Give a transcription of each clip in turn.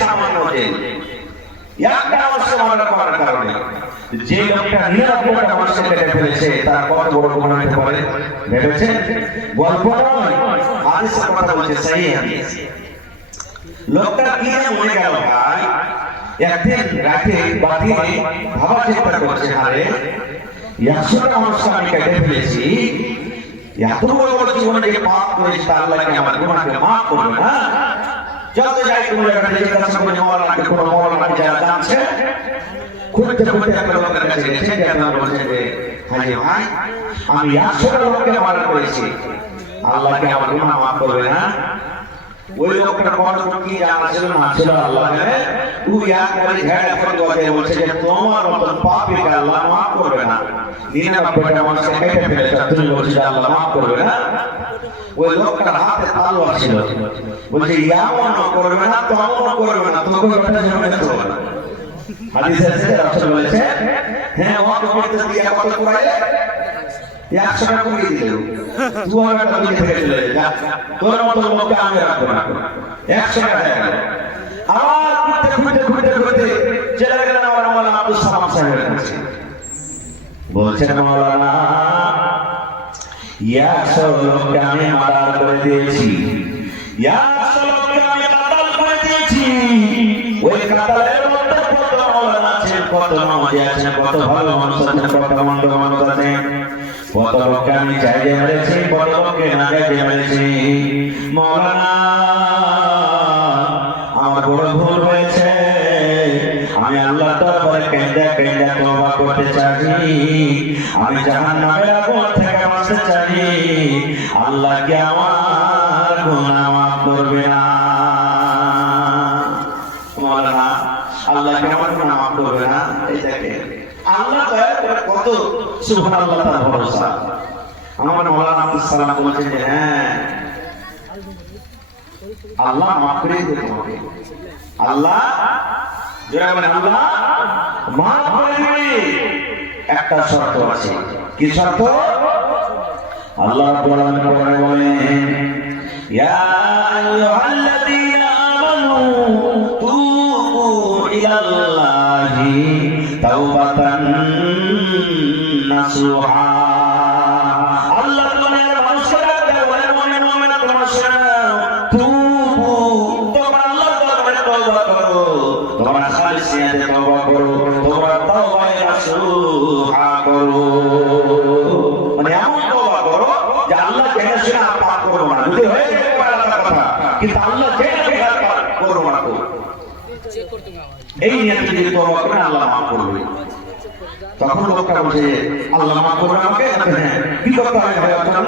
সামান্য একটা মানুষকে মারা করার কারণে যে লোকটা 99টা মানুষকে কেটে ফেলেছে তার কত বড় গুনাহ হতে পারে ভেবেছেন? গল্প নয়, হাদিসের কথা বলছে, সহিহ হাদিস। লোকটা কি মনে গেল ভাই, একদিন রাতে বা দিনে ভাবা চিন্তা করছে, আরে 100টা মানুষকে আমি কেটে ফেলেছি, এত বড় বড় জীবনে যে পাপ করেছি তা আল্লাহ কি আমার গুনাহকে মাফ করবে না? যত যাই কোনো জায়গায় জিজ্ঞাসা করে মওলানাকে, কোনো মওলানা যারা জানছে, খুঁজতে খুঁজতে একটা লোকের কাছে গেছে, যে আপনারা বলছেন যে হাজি ভাই আমি 100টা লোককে মারা করেছি, আল্লাহ কি আমার গুনাহ মাফ করবে না? ওই লোকটা বড় কি জানা ছিল না ছিল আল্লাহ জানে, তুই একবারে ঝেড়ে ফেলে বলছে যে তোমার মতন পাপীকে আল্লাহ মাফ করবে না। 99টা মানুষকে কেটে ফেলেছে, তুমি বলছিস আল্লাহ মাফ করবে না? ওই লোকটার হাতে তলোয়ার ছিল, বলছে এমনও করবে না, তেমনও করবে না, তোকে ওটা জমে তো। হাদিসে আছে, রাসূল বলেছে, হ্যাঁ ওকে বলতে দিয়ে কত করাইলে 100টা কমিয়ে দিল, 200টা দিয়ে ফেলে চলে যা, তোর মতো লোককে আমি রাখবো না। 100টা হয়ে গেল। আবার ঘুরতে ঘুরতে ঘুরতে ঘুরতে চলে গেলেন আমার মওলানা আব্দুল সালাম সাহেবের কাছে। বলছেন মওলানা 100 লোককে আমি মার্ডার করে দিয়েছি, 100 লোককে আমি কাতাল করে দিয়েছি। ওই কাতালের মধ্যে কত মওলানা আছেন, কত নামাজি আছেন, কত ভালো মানুষ আছেন, কত মন্দ মানুষ আছেন, কত লোককে আমি চাইলে মেরেছি, কত লোককে না চাইলে মেরেছি। মওলানা আমার বড় ভুল হয়েছে, আমি আল্লাহর দরবারে কেঁদে কেঁদে তওবা করতে চাই, আমি জাহান্নামের আগুন থেকে বাঁচতে চাই, আল্লাহ কি আমার গুনাহ মাফ করবে না? মওলানা আল্লাহ কি আমার গুনাহ মাফ করবে না? এই দেখেন আল্লাহ দয়া করে কত সুবহানাল্লাহ, তার ভরসা। আমার মওলানা আব্দুল সালাম বলেছেন যে হ্যাঁ আল্লাহ মাফ করে দেবে তোমাকে, আল্লাহ যারা বলে আল্লাহ মাফ করে দিবে। একটা শর্ত আছে, কি শর্ত? আল্লাহ রাব্বুল আলামিন বলেন, ইয়া আইয়ুহাল্লাযীনা আমানু তুবু ইলাল্লাহি তাওবাতান নাসুহা। আল্লাহ তোমাদের মানুষরা বলে মুমিন মুমিনা তোমরা শোনো, তুবু তোমরা আল্লাহর দরবারে তওবা করো, তোমরা খালিস নিয়তে তওবা করো, তোমরা তাওবায়ে নাসুহা করো। মানে এমন তওবা করো যে আল্লাহ জেনে শুনে আর পাপ করো না, যদি হয়ে যায় আলাদা কথা, কিন্তু আল্লাহ জেনে শুনে আর পাপ করো না। এই নিয়তে যদি তওবা করেন আল্লাহ মাফ করবে। তখন লোকটা বলছে আল্লাহ মাফ করবে আমাকে? হ্যাঁ। কি করতে হবে ভাই আপনার?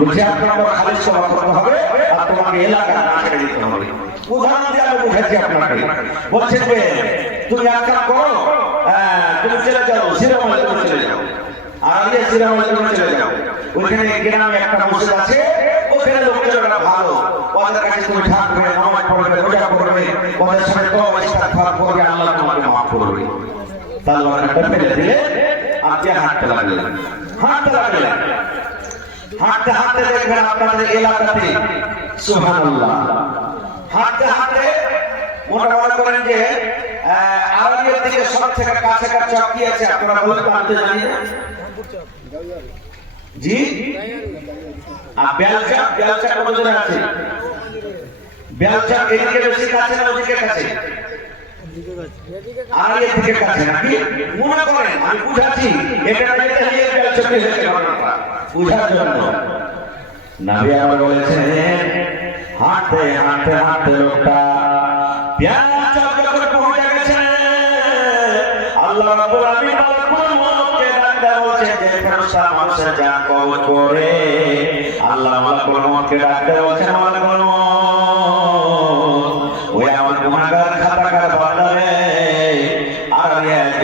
বলছে আপনার খালিস তওবা করতে হবে আর তোমাকে এলাকা না ছেড়ে দিতে হবে। উদাহরণ দিয়ে আমি বুঝাচ্ছি আপনাকে। বলছে যে তুমি এক কাজ করো, তুমি চলে যাও সিরামলে, তুমি চলে যাও, আর এই সিরামলে তুমি চলে যাও, ওইখানে গ্রামে একটা মসজিদ আছে, ওখানে লোকেরা ভালো, ওদের কাছে তুমি থাকবে, নামাজ পড়বে, রোজা করবে, ওদের সাথে তওবা ইস্তিগফার করবে, আল্লাহ তোমাকে মাফ করবে। তালওয়ারটা ফেলে দিলে আপনি হাঁটতে লাগলেন, হাঁটতে লাগলেন, হাঁটতে হাঁটতে দেখবেন আপনাদের এলাকাতে সুবহানাল্লাহ, হাঁটতে হাঁটতে মনে করেন যে আরবিয়ার দিকে সব থেকে কাছে কাছে চক কি আছে আপনারা বলতে পারতে জানি না? জি আর বেলচা, বেলচা কোন জায়গায় আছে? বেলচা এদিকে বেশি কাছে না ওদিকে কাছে? আরবিয়ার দিকে কাছে নাকি? মনে করেন আমি বুঝাচ্ছি, এটা যেতে নিয়ে বেলচা হয়েছে ঘটনাটা বুঝার জন্য। নবী আমার বলেছেন হাঁটতে হাঁটতে হাঁটতে লোকটা বেলচা যখন পৌঁছে গেছে, আল্লাহ রাব্বুল আলামিন মালাকুল মউতকে ডাকতে বলছে যে ফেরেশতা মানুষের জান কবজ করে। আল্লাহ মালাকুল মউতকে ডাকতে বলছে, মালাকুল মউত ওই আমার গুনাহগার খাতাকার বান্দারে আর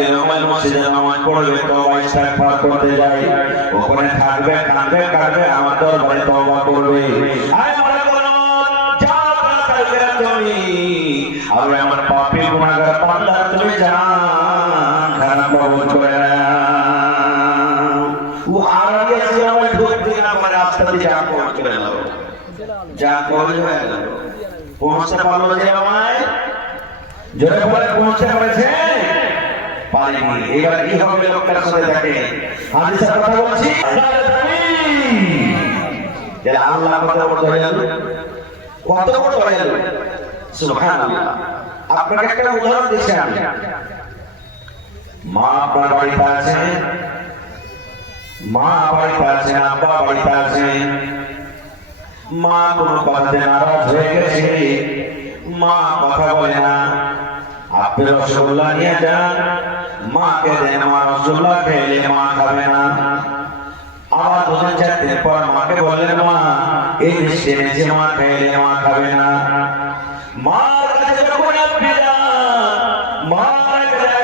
এই মসজিদে নামাজ পড়বে, তওবা ইস্তিগফার করতে যায়, ওখানে থাকবে, কাঁদবে কাঁদবে, আমার দরবারে তওবা করবে। আয় মালাকুল মউত যাও তাড়াতাড়ি তুমি, আর আমার পাপী গুনাহগার বান্দা তুমি জান খানা কবজ করে নাও। ও আরবে সিরামে ঢুকতে না পারে, রাস্তা দিয়ে জান কবজ করে নাও, জান কবজ হয়ে গেল। পৌঁছতে পারলো যে আমায় জোরে বলে পৌঁছতে পেরেছে পারেনি। এবার কি হবে লোকটার সাথে থাকে হাদিসের কথা বলছি যে আল্লাহ কত বড় দয়ালু, কত বড় দয়ালু সুবহানাল্লাহ। আপনাকে একটা উদাহরণ দিচ্ছি আমি। মা আপনার বাড়িতে আছে, মা বাড়িতে আছে, আব্বা বাড়িতে আছে, মা কোনো কথাতে নারাজ হয়ে গেছে, মা কথা বলে না, আপনি রসগোল্লা নিয়ে যান, মাকে দেন, মা রসগোল্লা খেলে মা খাবে না। আবার 2-4 দিন পর মাকে বললেন মা এই মিষ্টি এনেছি, মা খেলে মা খাবে না। মার কাছে যখন আপনি যান, মা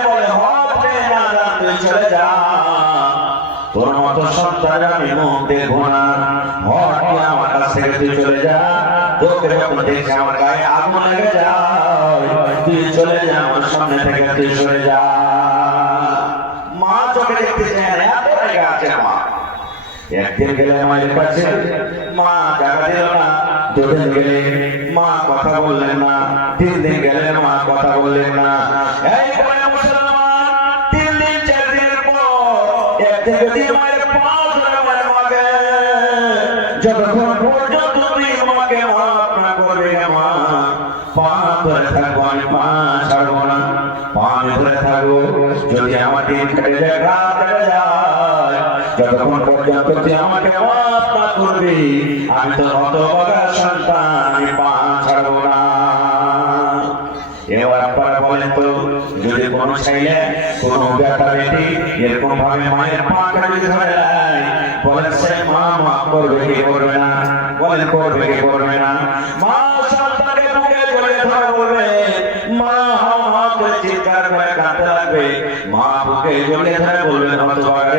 বলে হবে না, তুই চলে যা, তোর মতো সন্তান আমি মুখ দেখবো না, হঠাৎ আমার কাছ থেকে তুই চলে যা, তোকে যখন দেখে আমার গায়ে আগুন লেগে যায়, তুই চলে যা, আমার সামনে থেকে তুই চলে যা। মা চোখে দেখতে চায় না, এত রেগে আছে মা। একদিন গেলে মায়ের কাছে, মা জায়গা দিল না। 2 দিন গেলে মা কথা বললেন না। 3 দিন গেলে মা কথা বললেন না। এই বলে মুসলমান 3 দিন 4 দিনের পর একদিন যদি মায়ের পাঁচ ধরে মাকে, যতক্ষণ পর্যন্ত তুই আমাকে মাফ না করবে মা, পা ধরে থাকবো, আমি পা ছাড়বো না, পা ধরে থাকবো। যদি আমার দিন কেটে যায়, রাত কেটে যায়, যতক্ষণ পর্যন্ত তুই আমাকে মাফ না করবি, আমি তো হতভাগা সন্তান, আমি পা ছাড়বো না। এবার আপনারা বলেন তো, যদি কোনো ছেলে কোনো বেটা বেটি এরকম ভাবে মায়ের পাটা যদি ধরে নেয়, বলেন সে মা মাফ করবে কি করবে না? বলেন করবে কি করবে না? মা সন্তানকে বুকে জড়িয়ে ধরে বলবে, মা মা করে চিৎকার করে কাঁদতে লাগবে। মা বুকে জড়িয়ে ধরে বলবে, হতভাগা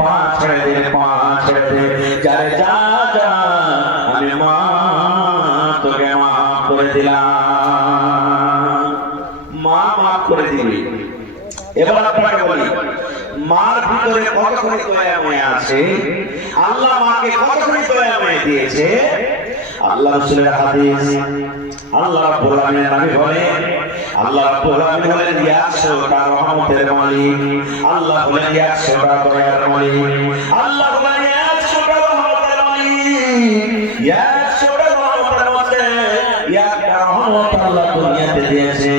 পা ছেড়ে দে, পা ছেড়ে দে, যারে যা যা, আমি মা তোকে মাফ করে দিলাম, মা মাফ করে দিবি। এবার আপনাকে বলি, মার ভিতরে কতখানি দয়াময় আছে, আল্লাহ মাকে কতখানি দয়াময় দিয়েছে। আল্লাহ রাসূলের হাদিস, আল্লাহ রাব্বুল আলামিন নবী বলেন, আল্লাহ রাব্বুল আলামিন বলেন 100টা রহমতের মালিক, আল্লাহ বলেন 100টা দয়ার মালিক, আল্লাহ বলেন 100টা রহমতের মালিক। 100টা রহমতের মধ্যে একটা রহমত আল্লাহ দুনিয়াতে দিয়েছে,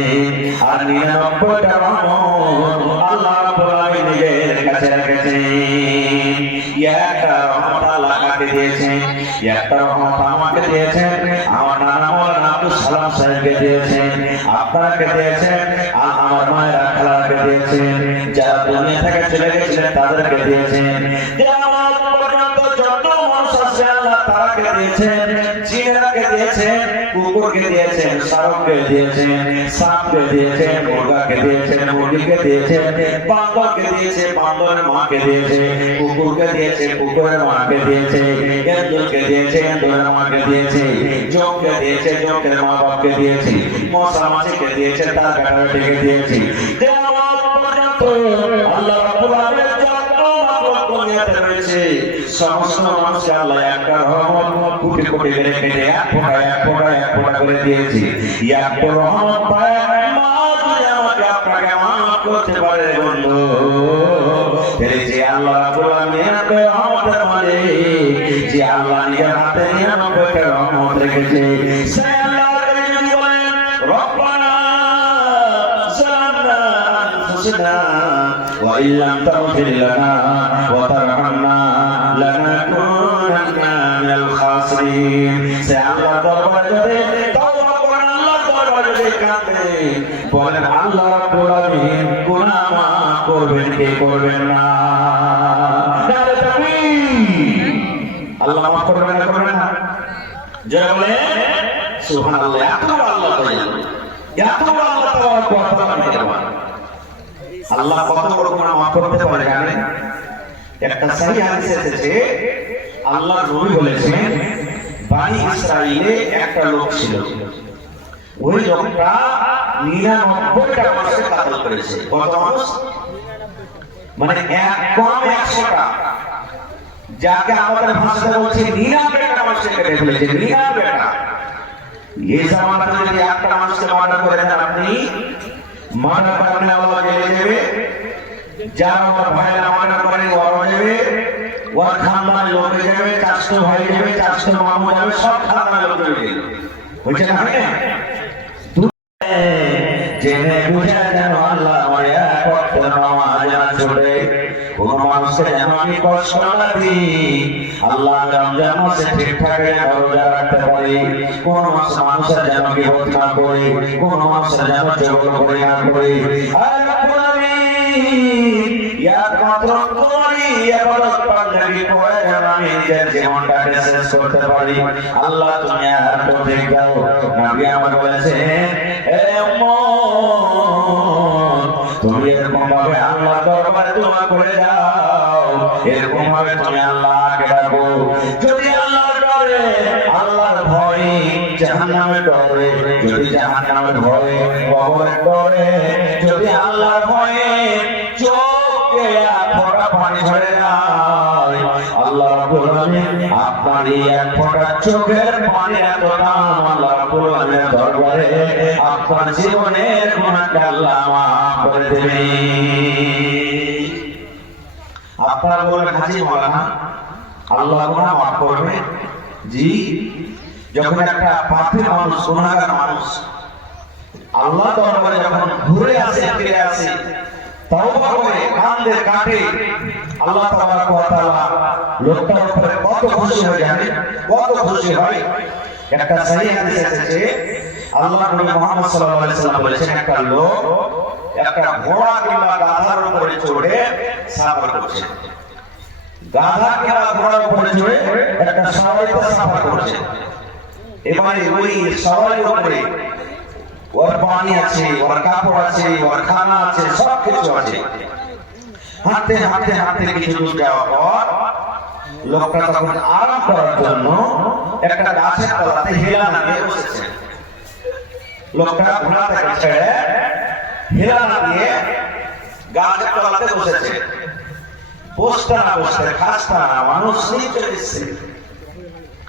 আর 99টা রহমত আল্লাহ রাব্বুল আলামিন নিজের কাছে রেখেছে। একটা রহমত আল্লাহ কাকে দিয়েছেন? একটা রহমত আমাকে দিয়েছেন, আমার নানা মাওলানা আব্দুল সালাম সাহেবকে দিয়েছেন, আপনাকে দিয়েছেন, আমার মায়ের খালাকে দিয়েছেন, যারা দুনিয়া থেকে চলে গেছিলেন তাদেরকে দিয়েছেন, কিয়ামত পর্যন্ত যত মানুষ আছে আল্লাহ তাকে দিয়েছেন, জিনেরাকে দিয়েছেন, কুকুরকে দিয়েছেন, শাবককে দিয়েছেন, সাপকে দিয়েছেন, মুরগাকে দিয়েছেন, মুরগিকে দিয়েছেন, বান্দরকে দিয়েছে, বান্দরের মাকে দিয়েছে, কুকুরকে দিয়েছে, কুকুরের মাকে দিয়েছে, এন্দুরকে দিয়েছে, এন্দুরের মাকে দিয়েছে, জোঁককে দিয়েছে, জোঁকের মা বাপকে দিয়েছে, মশা মাছিকে দিয়েছে, তার কাটাটিকে দিয়েছে। কিয়ামত পর্যন্ত আল্লাহ রাব্বুল আলামিন যত মাখলুক দুনিয়াতে রয়েছে সমস্ত মানুষকে আল্লাহ একটা রহমত কোটি কোটি রেখে এক ফোঁটা করে দিয়েছে। একটা রহমত পায় মা যদি আমাকে আপনাকে মাফ করতে পারে বন্ধু, যে আল্লাহ রাব্বুল আলামিন রহমতের মালিক, যে আল্লাহ নিজের হাতে 99টা রহমত রেখেছে, সে আল্লাহ যদি বলেন রব্বানা জালামনা আনফুসানা ওয়া ইল্লাম তাগফির লানা ওয়া তারহামনা লানাকুনান্না মিনাল খাসিরিন, সে আল্লাহ দরবারে যদি তওবা করেন, আল্লাহ দরবারে যদি কাঁদেন, বলেন আল্লাহ রাব্বুল আলামিন গুনাহ মাফ করবেন কি করবেন না? নারে তাকবীর! আল্লাহ মাফ করবেন না করবেন না? যারা বলে সুবহানাল্লাহ, এত আল্লাহ দয়ালু, এত আল্লাহ তাবারক ওয়া তাআলা মেহেরবান। আল্লাহ কত বড় গুনাহ মাফ করতে পারে জানেন? একটা সহিহ হাদিস এসেছে, আল্লাহর নবী বলেছেন, বনি ইসরাইলে একটা লোক ছিল, ওই লোকটা 99টা মানুষকে কাতল করেছে। কত মানুষ? মানে এক কম 100টা, যাকে আমাদের ভাষাতে বলছে 99টা মানুষকে কেটে ফেলেছে। 99টা। এই জামানাতে যদি একটা মানুষকে মার্ডার করে দেন আপনি, মানার কারণে আল্লাহ জেলে যাবে, যারা আমার ভাইয়েরা মানা করে ওরা যাবে, ওর খানদান লোকে যাবে, চাষতো ভাই যাবে, চাষতো মামু যাবে, সব খানদান লোকে যাবে। বুঝছেন আপনি? জেনে বুঝে যেন আল্লাহ আমার এক ওয়াক্ত নামাজ না ছুটে, কোন মানুষকে যেন আমি কষ্ট না দিই। আল্লাহ রমজান মাসে ঠিকঠাক রোজা রাখতে পারি, কোন মাসে মানুষের যেন বিপদ না করি, কোন মাসে যেন চোখ করে না করি। একমাত্র তোমারই ইবাদত বান্দাগি করে যেন আমি নিজের জীবনটাকে শেষ করতে পারি। আল্লাহ তুমি আর তৌফিক দাও। নবী আমার বলেছেন, হে উম্মত, তুমি এরকম ভাবে আল্লাহ দরবারে দোয়া করে যাও, এরকম ভাবে তুমি আল্লাহকে ডাকো। যদি আল্লাহর ডরে, আল্লাহর ভয়ে, জাহান্নামের ডরে, যদি জাহান্নামের ভয়ে, কবরের ডরে, যদি আল্লাহর ভয়ে চোখে এক ফোঁটা পানি ঝরে যায়, আল্লাহ রাব্বুল আলামিন আপনার এই এক ফোঁটা চোখের পানির এত দাম আল্লাহ রাব্বুল আলামিনের দরবারে আপনার জীবনের গুনাহকে আল্লাহ মাফ করে দেবে। আপনারা বলেন, হাজি মাওলানা আল্লাহ গুনাহ মাফ করবে? জি, যখন একটা পাপী মানুষ, গুনাহগার মানুষ আল্লাহ দরবারে যখন ঘুরে আসে, ফিরে আসে, তওবা করে কান্দে কাটে, আল্লাহ তাবারক ওয়া তাআলা লোকটার উপরে কত খুশি হয়ে যাবে, কত খুশি হয়। একটা সহিহ হাদিস এসেছে, আল্লাহ নবী মুহাম্মদ সাল্লাল্লাহু আলাইহি ওয়াসাল্লাম বলেছেন, একটা লোক একটা ঘোড়া কিংবা গাধার উপরে চড়ে সফর করছে, গাধা কিংবা ঘোড়ার উপরে চড়ে একটা সওয়ারিতে সফর করছে। এবারে ওই সওয়ারির উপরে ওর পানি আছে, ওর কাপড় আছে, ওর খানা আছে, সব কিছু আছে। হাঁটতে হাঁটতে হাঁটতে কিছু দূর যাওয়ার পর লোকটা তখন আরাম করার জন্য একটা গাছের তলাতে হেলান দিয়ে বসেছে। লোকটা ঘোড়া থেকে ছেড়ে হেলান দিয়ে গাছের তলাতে বসেছে। বসতে না বসতে, খাসতে না, মানুষ নিয়ে চলে এসছে,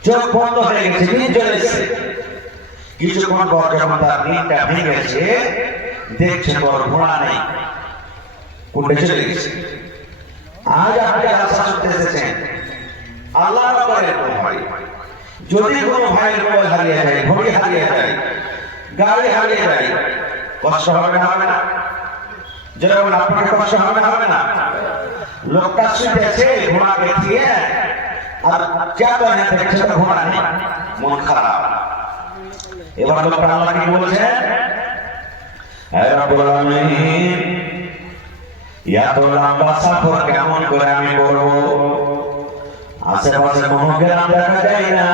চোখ বন্ধ হয়ে গেছে, নিয়ে চলে এসছে। কিছুক্ষণ পর যখন তার নিদটা ভেঙেছে, দেখছে তোর ঘোড়া নেই, কুণ্ডে চলে গেছে। আজ আপনি আশা করতে এসেছেন, আল্লাহর করে ভয়। যদি কোনো ভাইয়ের মোবাইল হারিয়ে যায়, ঘড়ি হারিয়ে যায়, গাড়ি হারিয়ে যায়, কষ্ট হবে না? হবে না? যেমন আপনাকে কষ্ট হবে না? হবে না? লোকটা শুনেছে ঘোড়াকে দিয়ে, আর যাতে দেখছে তো ঘোড়া নেই, মন খারাপ। এবার লোকটা আল্লাহ কি বলছেন, হে রব্বুল আলামিন, এত লম্বা সফর কেমন করে আমি করব? আশেপাশে কোনো গ্রাম দেখা যায় না,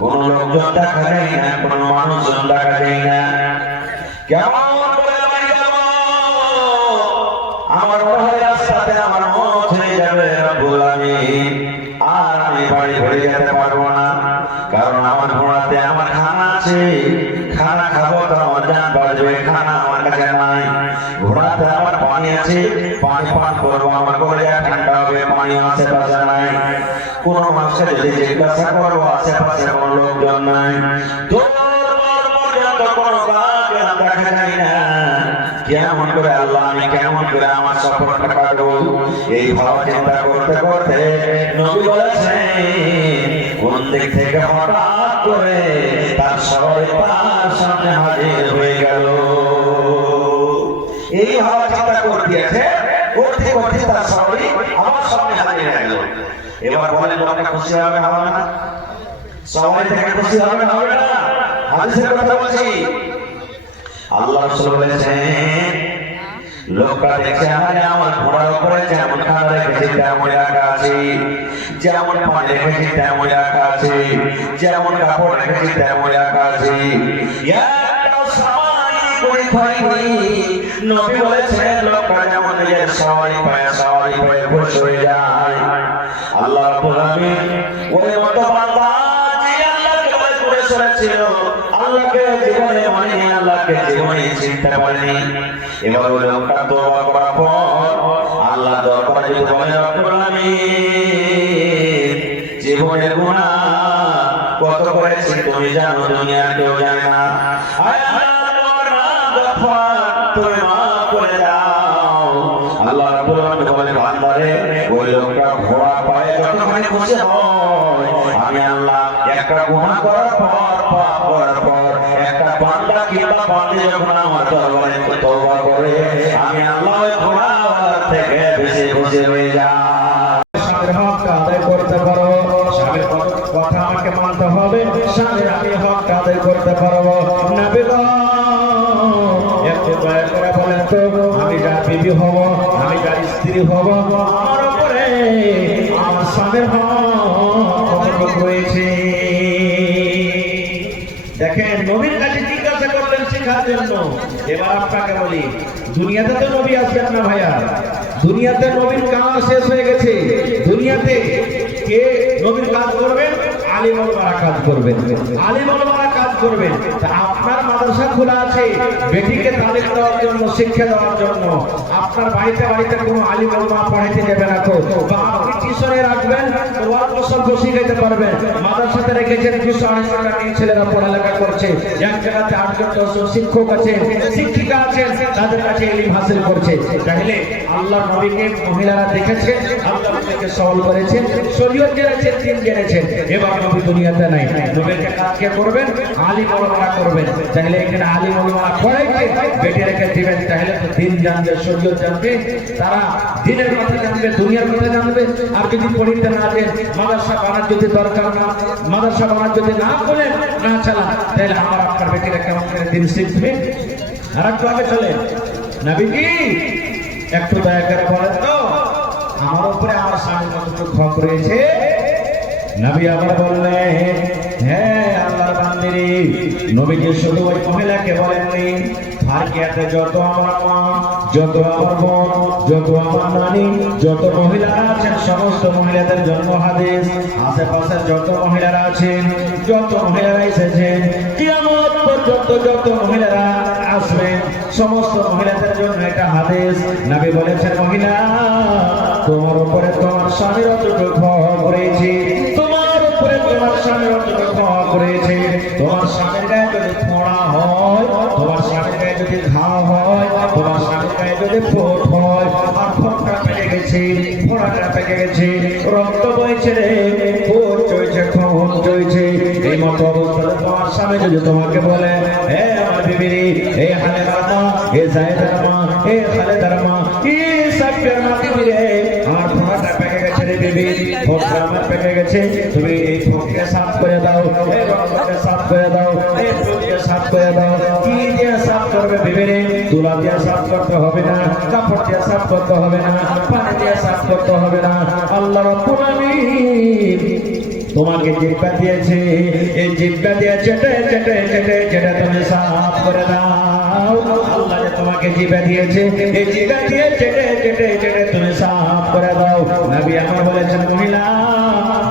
কোন লোকজন দেখা যায় না, কোন মানুষজন দেখা যায় না, কেমন করে আমি যাব? আমার মনে হয় রাস্তাতে আমার মত হয়ে যাবে রব্বুল আলামিন, আর আমি বাড়ি ঘরে যেতে পারবো না, কারণ আমার ঘোড়াতে আমার খানা আছে, খানা খাবো তো আমার জান বাঁচবে, খানা আমার কাছে নাই। ঘোড়াতে আমার পানি আছে, পানি পান করবো, আমার ঘরে ঠান্ডা হবে, পানি আশেপাশে নাই। কোন মানুষের যদি জিজ্ঞাসা করবো, আশেপাশে কোন লোকজন নাই। দেখা যায় না, কেমন করে আল্লাহ আমি কেমন করে আমার সফরটা কাটবো? এই ভাবা চিন্তা করতে করতে নবী বলেছেন, কোন দিক থেকে হঠাৎ করে তার সবাই তার সামনে হাজির হয়ে গেল। এই ভাবা চিন্তা করতে করতে করতে তার সবাই আমার সামনে হাজির হয়ে গেল। এবার বলেন, লোকটা খুশি হবে না হবে না? সবাই থেকে খুশি হবে না হবে না? হাদিসের কথা বলছি। আল্লাহ রাসূল বলেছেন, লোকটা দেখে আমার ঘোড়ার উপরে যেমন খানা রেখেছি তেমন রাখা আছে, যেমন পানি রেখেছি তেমন রাখা আছে, যেমন কাপড় রেখেছি তেমন রাখা আছে। নবী বলেছেন, লোকটা যেমন নিজের সওয়ারি পায়ে খুশি হয়ে যায়, আল্লাহ রাব্বুল আলামিন ওই মতো বান্দা যে আল্লাহকে ভয় করে চলেছিল, আল্লাহকে জীবনে মানেনি, আল্লাহকে জীবনে চিনতে পারেনি, এবার ওই লোকটা তওবা করার পর আল্লাহ দরবারে যদি বলে, রব্বুল আলামিন, জীবনের গুনাহ কত করেছি তুমি জানো, দুনিয়া কেউ জানে না। আয় আল্লাহ, তোমার নাম গফফার, তুমি মাফ করে দাও। আল্লাহ রাব্বুল আলামিন বলেন বান্দারে ওই লোকটা ঘোড়া পায়ে যতখানি খুশি হয় আমি আল্লাহ একটা গুনাহ করার পর পাপ করার পর একটা বান্দা কিংবা বান্দী যখন আমার দরবারে তওবা করে আমি আল্লাহ ওই ঘোড়া থেকে বেশি খুশি হয়ে যাই। স্বামীর হক আদায় করতে পারো, স্বামীর কথা আমাকে মানতে হবে, স্বামীর আমি হক আদায় করতে পারবো। নবী গো একটু দয়া করে বলেন তো আমি যার বিবি হব, আমি যার স্ত্রী হব, আমার উপরে আমার স্বামীর হক কতটুকু রয়েছে? দেখেন নবীর কাছে জিজ্ঞাসা করলেন শেখার জন্য। এবার আপনাকে বলি দুনিয়াতে তো নবী আসবেন না ভাইয়া, দুনিয়াতে নবীর কাজ শেষ হয়ে গেছে। দুনিয়াতে কে নবীর কাজ করবেন? আলিম ওলামারা কাজ করবেন, আলিম ওলামারা কাজ করবেন। তা আপনার মাদ্রাসা খোলা আছে বেটিকে তালিম দেওয়ার জন্য, শিক্ষা দেওয়ার জন্য। আপনার বাড়িতে বাড়িতে কোনো আলিম ওলামা পড়াইতে যাবে না তো, বা আপনি টিউশনে রাখবেন অল্প স্বল্প শিখাইতে পারবেন। মাদ্রাসাতে রেখেছেন 200-250 টাকা নিয়ে ছেলেরা পড়ালেখা করছে, এক জায়গাতে 8জন-10জন শিক্ষক আছে, শিক্ষিকা আছেন, তাদের কাছে ইলম হাসিল করছে। তাহলে আল্লাহ নবীকে মহিলারা দেখেছেন, আল্লাহ নবীকে সওয়াল করেছেন, শরীয়ত জেনেছেন, দিন জেনেছেন। এবার নবী দুনিয়াতে নাই, নবীর কাজ কে করবেন? আলিম ওলামারা করবেন। তাহলে এখানে আলিম ওলামারা পড়াইতে বেটি রেখে দিবেন, তাহলে তো দিন জানবে, শরীয়ত জানবে, তারা দিনের কথা জানবে, দুনিয়ার কথা জানবে। আর যদি পড়িতে না দেন, মাদ্রাসা বানার যদি দরকার না, মাদ্রাসা বানার যদি না করেন, না চালান, তাহলে আমার আপনার বেটিরা কেমন করে দিন শিখবে? আর একটু আগে চলেন, নবীজি একটু দয়া করে বলেন তো আমার উপরে আমার স্বামীর কতটুকু হক রয়েছে? নবী আবার বললেন, হ্যাঁ আল্লাহর বান্দিরে, নবীজি শুধু ওই মহিলাকে বলেননি, ফারকিয়াতে যত আমার মা, যত আমার বোন, যত আমার নানি, যত মহিলারা আছেন সমস্ত মহিলাদের জন্য হাদিস। আশেপাশে যত মহিলারা আছেন, যত মহিলারা এসেছেন, কিয়ামত পর্যন্ত যত মহিলারা আসবেন সমস্ত মহিলাদের জন্য এটা হাদিস। নবী বলেছেন মহিলা তোমার উপরে তোমার স্বামীর অতটুকু হক রয়েছে, তোমার উপরে তোমার স্বামীর অতটুকু হক রয়েছে। তোমার স্বামীর গায়ে যদি ফোঁড়া হয়, তোমার স্বামীর গায়ে যদি ঘাও হয়, তোমার স্বামীর গায়ে যদি ফোঁট হয়, আর ফোঁটটা পেকে গেছে, ফোঁড়াটা পেকে গেছে, রক্ত বইছে রে, ফোঁট চলছে, খুন চলছে, এই মতো অবস্থায় তোমার স্বামী যদি তোমাকে বলে, হে আমার বিবি, হে হালেদার মা, হে জায়েদার মা, হে খালেদার মা, হে সাকিয়ার মা, বিবি রে আমার ফোঁড়াটা পেকে গেছে রে বিবি, ফোঁটটা আমার পেকে গেছে, তুমি এই ফোঁটকে সাফ করে দাও, এই রক্তকে সাফ করে দাও, এই ফোঁটকে সাফ করে দাও। কি দিয়ে সাফ করবে বিবি রে? তুলা দিয়ে সাফ করতে হবে না, কাপড় দিয়ে সাফ করতে হবে না, পানি দিয়ে সাফ করতে হবে না। আল্লাহ রাব্বুল আলামিন তোমাকে জিহ্বা দিয়েছে, এই জিহ্বা দিয়ে চেটে চেটে চেটে চেটে তুমি সাফ করে দাও। আল্লাহ যে তোমাকে জিহ্বা দিয়েছে, এই জিহ্বা দিয়ে চেটে চেটে চেটে তুমি সাফ করে দাও। নবী আমার বলেছেন মহিলা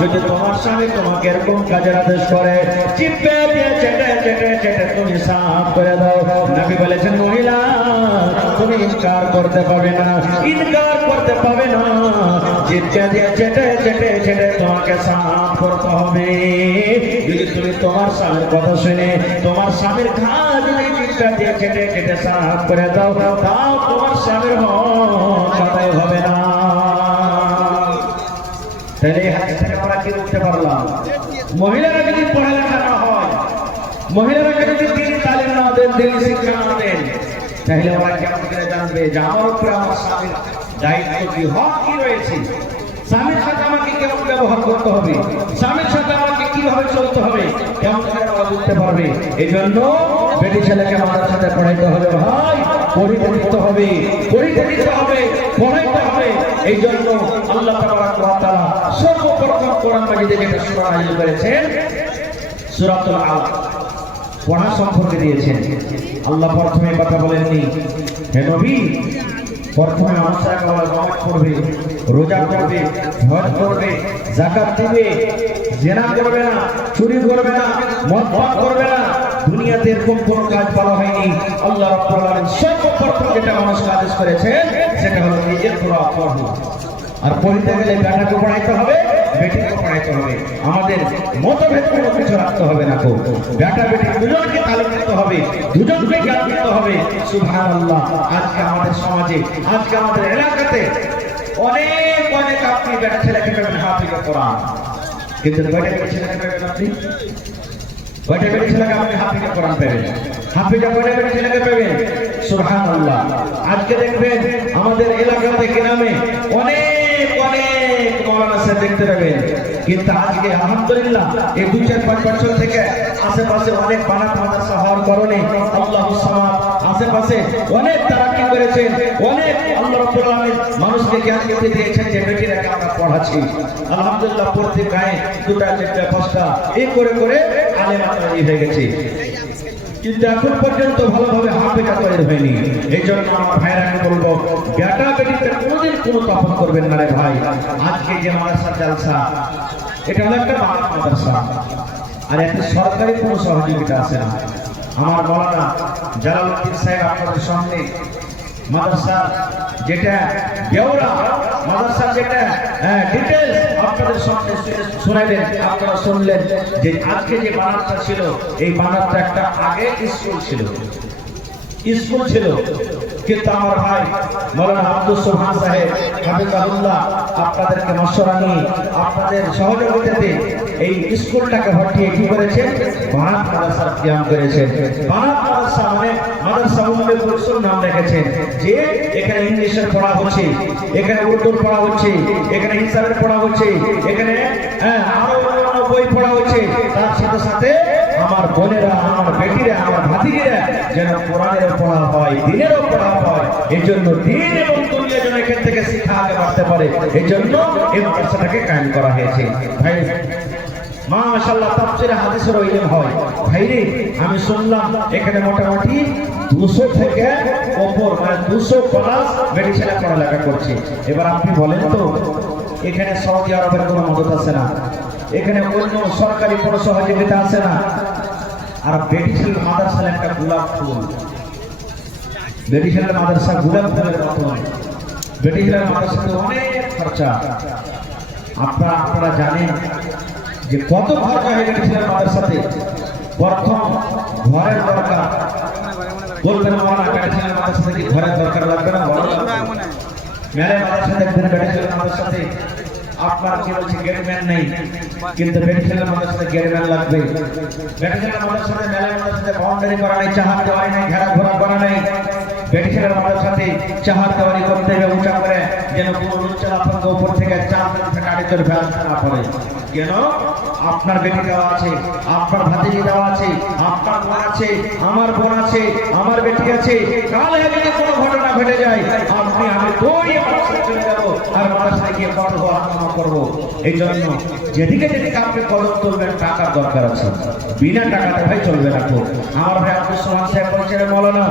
যদি তোমার স্বামী তোমাকে এরকম কাজের আদেশ করে, জিহ্বা দিয়ে চেটে চেটে চেটে তুমি সাফ করে দাও। নবী বলেছেন মহিলা তুমি ইনকার করতে পারবে না, ইনকার করতে পারবে না, জিহ্বা দিয়ে চেটে চেটে চেটে তোমাকে সাফ করতে হবে। যদি তুমি তোমার স্বামীর কথা শুনে তোমার স্বামীর ঘা যদি জিহ্বা দিয়ে চেটে চেটে সাফ করে দাও, তাও তোমার স্বামীর হক আদায় হবে না। তাহলে এই হাদিস থেকে আমরা কি বুঝতে পারলাম? মহিলারা যদি পড়ালেখা না হয়, মহিলারা যদি দিন তালিম না দেন, দিন শিক্ষা না দেন, তাহলে ওরা কেমন করে জানবে যে আমার উপরে আমার স্বামীর দায়িত্ব কি, হক কি রয়েছে? স্বামীর সাথে আমাকে কেমন ব্যবহার করতে হবে, স্বামীর সাথে আমাকে কিভাবে চলতে হবে, কেমন করে ওরা বুঝতে পারবে? এই জন্য বেটি ছেলেকে আমাদের সাথে পড়াইতে হবে ভাই, পড়িতে দিতে হবে, পড়িতে দিতে হবে, পড়াইতে হবে। এই জন্য আল্লাহ তাবারাক ওয়া তাআলা সর্বপ্রথম কোরআন মাজিদে যেটা সূরা নাযিল করেছেন, সূরাতুল আলাক, পড়া সম্পর্কে দিয়েছেন। আল্লাহ প্রথমে কথা বলেননি হে নবী প্রথমে মানুষরা নামাজ পড়বে, রোজা করবে, হজ করবে, যাকাত দিবে, জিনা করবে না, চুরি করবে না, মদ পান করবে না। দুনিয়াতে এরকম কোনো কাজ বলা হয়নি। আল্লাহ রাব্বুল আলামিন সর্বপ্রথম যেটা মানুষকে আদেশ করেছেন সেটা হলো নিজের কোরআন পড়ো। আর পড়তে গেলে বেটাকে পড়াইতে হবে, বেটিকে পড়াইতে হবে। আমাদের মতভেদ কোনো কিছু রাখতে হবে না। বেটা বেটি দুজনকে তালিম দিতে হবে, দুজনকে জ্ঞান দিতে হবে। সুবহানাল্লাহ। আজকে আমাদের সমাজে, আজকে আমাদের এলাকাতে অনেক অনেক আপনি বেটা ছেলেকে পেবেন হাফিজে কোরআন, কিন্তু বেটা বেটি ছেলেকে পেবেন আপনি, বেটা বেটি ছেলেকে আপনি হাফিজে কোরআন পেবেন, হাফিজে বেটা বেটি ছেলেকে পেবেন। সুবহানাল্লাহ। আজকে দেখবেন আমাদের এলাকাতে গ্রামে অনেক অনেক মৌলানা সাহেব দেখতে পাবেন, কিন্তু আজকে আলহামদুলিল্লাহ এই 2-4-5 বছর থেকে আশেপাশে অনেক বানাত মাদ্রাসা হওয়ার কারণে আল্লাহু সামাদ আশেপাশে অনেক তারাক্কি করেছেন, অনেক আল্লাহ রাব্বুল আলামিন মানুষকে জ্ঞান দিতে দিয়েছেন যে বেটিরাকে আমরা পড়াচ্ছি। আলহামদুলিল্লাহ প্রত্যেক গায়ে 2টা 4টা 5টা এই করে করে আলেম তৈরি হয়ে গেছে, কিন্তু এখন পর্যন্ত ভালোভাবে হাফেজা তৈরি হয়নি। এই জন্য আমার ভাইরা আমি বলবো, বেটা বেটিতে কোনোদিন কোনো তফাৎ করবেন না রে ভাই। আজকে যে মাদ্রাসা জালসা, এটা হলো একটা বানাত মাদ্রাসা, আর এতে সরকারি কোনো সহযোগিতা আছে না। আমার মাওলানা জালালউদ্দিন সাহেব আপনাদের সামনে মাদ্রাসা যেটা বেওরা মাদ্রাসা যেটা ডিটেইলস আপনাদের সামনে শোনাইলেন, আপনারা শুনলেন যে আজকে যে বানাতটা ছিল, এই বানাতটা একটা আগে স্কুল ছিল, কিন্তু আমার ভাই মাওলানা আব্দুল সুবহান সাহেব হাফিজাহুল্লাহ আপনাদেরকে মশওয়ারা নিয়ে আপনাদের সহযোগিতাতে এই স্কুলটাকে হটিয়ে কি করেছেন, বানাত মাদ্রাসার কিয়াম করেছেন। বানাত মাদ্রাসা মানে মাদ্রাসা উম্মে কুলসুম নাম রেখেছেন, যে এখানে ইংলিশের পড়া হচ্ছে, এখানে উর্দুর পড়া হচ্ছে, এখানে হিসাবের পড়া হচ্ছে, এখানে আরো অন্যান্য বই পড়া হচ্ছে। তার সাথে সাথে আমার বোনেরা, আমার বেটিরা, আমার ভাতিজিরা যেন কোরআনেরও পড়া হয়, দ্বীনেরও পড়া হয়। এই জন্য দ্বীন এবং দুনিয়া যেন এখান থেকে শিক্ষা আগে বাড়তে পারে, এই জন্য এই মাদ্রাসাটাকে কায়েম করা হয়েছে। ভাই মাশাআল্লাহ তাফসীর হাদিসেরও ইলম হয়। ভাইরে আমি শুনলাম এখানে মোটামুটি 200 থেকে উপর, মানে 200 প্লাস মেডিসিনে পড়ালেখা করছে। এবার আপনি বলেন তো, এখানে সৌদি আরবের কোনো মদত আছে না, এখানে অন্য সরকারি কোনো সহযোগিতা আছে না। আর বেটিশাল মাদ্রাসা একটা গোলাপ ফুল, বেটিশাল মাদ্রাসা গোলাপ ফুলের মতন। বেটিশাল মাদ্রাসাতে অনেক খরচা, আপনারা জানেন যে কত খরচা হয়ে গেছিল মাদ্রাসাতে। প্রথম ঘরের দরকার, বলবেন আমার বেটিশাল মাদ্রাসাতে কি ঘরের দরকার লাগবে না? মেলে মাদ্রাসা দেখবেন বেটিশাল মাদ্রাসাতে আপনার কি বলছে গেটম্যান নেই, কিন্তু বেটিশাল মাদ্রাসাতে গেটম্যান লাগবে। বেটিশাল মাদ্রাসাতে মেলে মাদ্রাসাতে বাউন্ডারি করা নেই, চাহার দেওয়ারি নেই, ঘেরা ঘোরা করা নেই। বেটিশাল মাদ্রাসাতে চাহার দেওয়ারি করতে হবে উঁচা করে, যেন কোনো লুচ্চার আপনার উপর থেকে 4 থেকে গাড়ি চড়ে ফেলা না পড়ে। কেন? আপনার বেটি দেওয়া আছে, আপনার ভাতিজি দেওয়া আছে, আপনার বোন আছে, আমার বোন আছে, আমার বেটি আছে। কাল যদি কোনো ঘটনা ঘটে যায়, আমি দৌড়িয়ে মাদ্রাসায় চলে যাবো আর মাদ্রাসায় গিয়ে পড়বো, আলোচনা করবো। এই জন্য যেদিকে যেদিকে আপনি কদম তুলবেন টাকার দরকার আছে, বিনা টাকাতে ভাই চলবে না। তো আমার ভাই আব্দুল সুবহান সাহেব বলছেন, মাওলানা